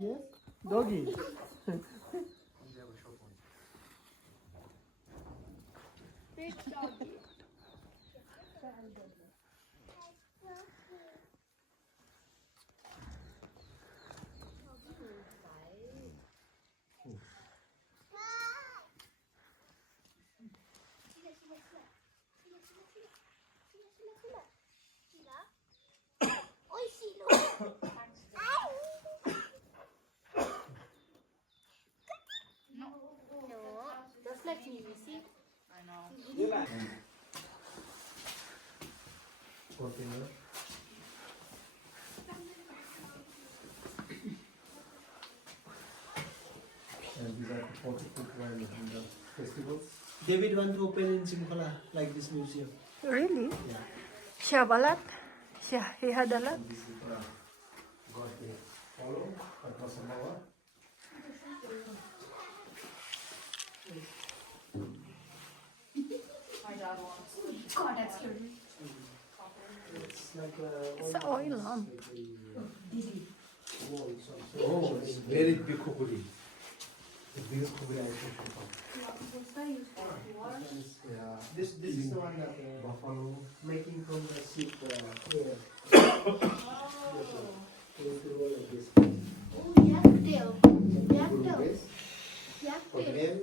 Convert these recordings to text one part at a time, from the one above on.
Yes, doggy. Big doggy. Just like me, you see? I know. Continue. And these are the photo when in the festivals. David want to open in Simhala like this museum. Really? Yeah. She have a lot? He had a lot? And this is God they follow across the power. My dog wants. God, that's cute. It's like It's an oil lamp. Oh, it's very big crocodile. The biggest crocodile I can show. Yeah, this is the one that buffalo making from the sheep hair. Oh, yak-tail. Yak-tail. Yes. For Yak-tail. men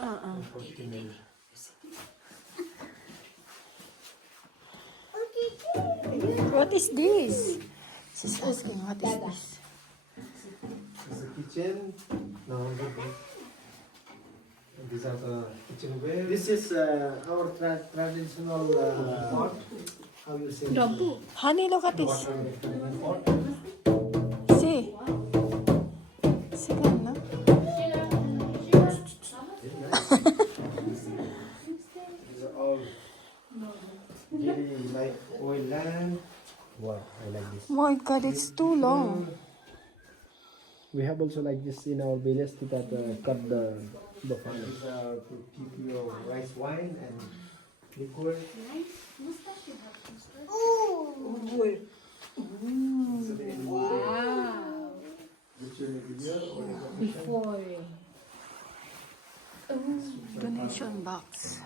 Uh-uh. and for female. What is this? She's asking, what is this? It's a kitchen. Now these are the kitchenware. This is our traditional pot. How you say? Honey, look at this. Pot. See? See that, no? These are all really like oil land. Wow, I like this. My God, it's too long. We have also like this in our village to that cut the buffalo. These are to keep your rice wine and liquor. Wow. Before. Donation box.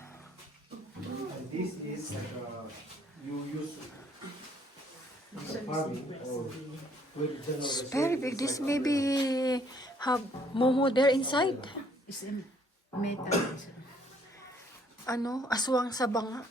And this is like you use in the farming or with general. It's very big. This maybe have momo there inside. It's a metal. Ano? Aswang sa banga.